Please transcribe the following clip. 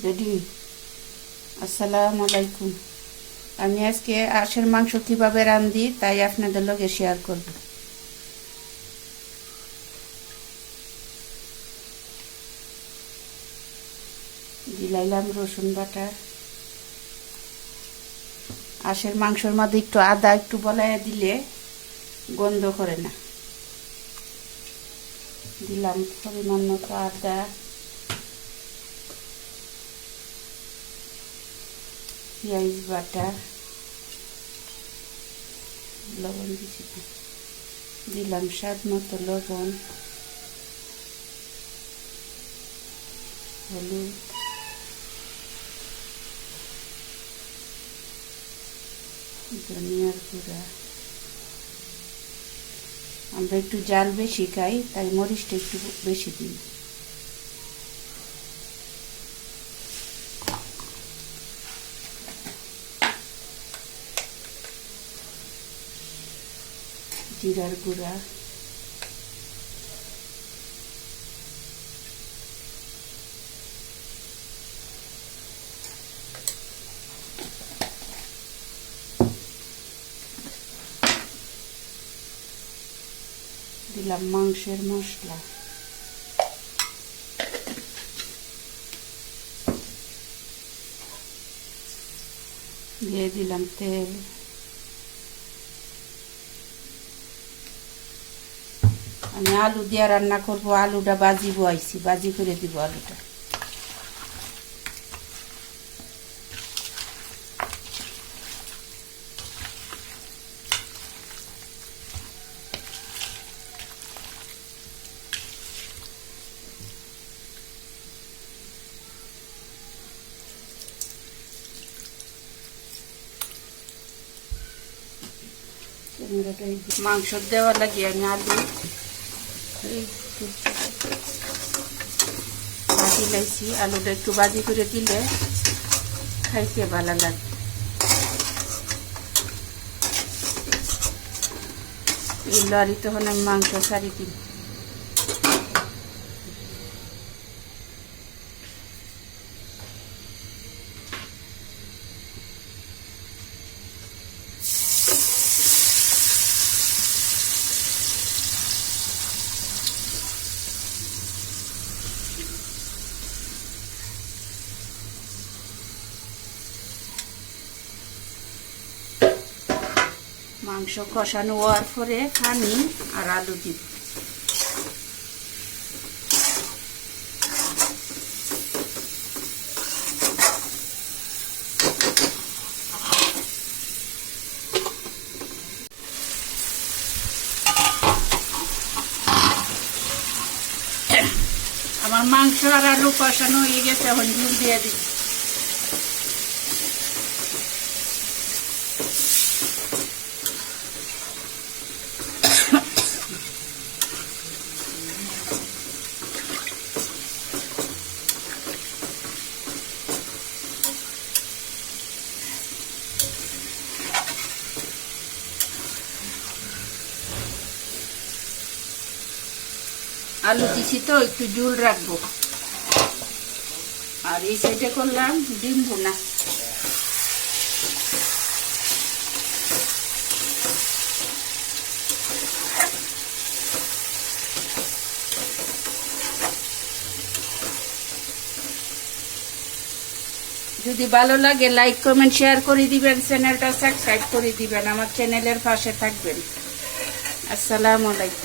Ready আসসালামু আলাইকুম আমি আজকে আঁশের মাংস কীভাবে রান্ধি তাই আপনাদের লগে শেয়ার করব। দিলাইলাম রসুন বাটা। আঁশের মাংসের মধ্যে একটু আদা একটু বলাইয়া দিলে গন্ধ করে না। দিলাম পরিমাণ মতো আদা। পেঁয়াজ বাটা লবণ না। দিলাম স্বাদ মতো লবণ হলুদ ধনিয়ার গুঁড়া আমরা একটু জাল বেশি খাই তাই মরিচটা একটু বেশি দিই জিরার গুঁড়া দিলাম মাংসের মশলা। দিয়ে দিলাম তেল। আমি আলু দিয়ে রান্না করব, আলুটা বাজিব, আইছি, বাজি করে দিব আলুটা। মাংস দেওয়া লাগে আমি আলু ভাজি লাইছি, আলুটা একটু ভাজি করে দিলে খাইতে ভালো লাগে। এই লরি তখন আমি মাংস সারি দিই মাংস কষানো হওয়ার পরে পানি আর আলু দিব। আমার মাংস আর আলু কষানো হয়ে গেছে, এখন দিয়ে দিই। আলু দিছি তো একটু জুল রাখব। আর এই সাইডে করলাম ডিম ভুনা। যদি ভালো লাগে লাইক কমেন্ট শেয়ার করে দিবেন চ্যানেলটা সাবস্ক্রাইব করে দিবেন, আমার চ্যানেলের পাশে থাকবেন। আসসালামু আলাইকুম।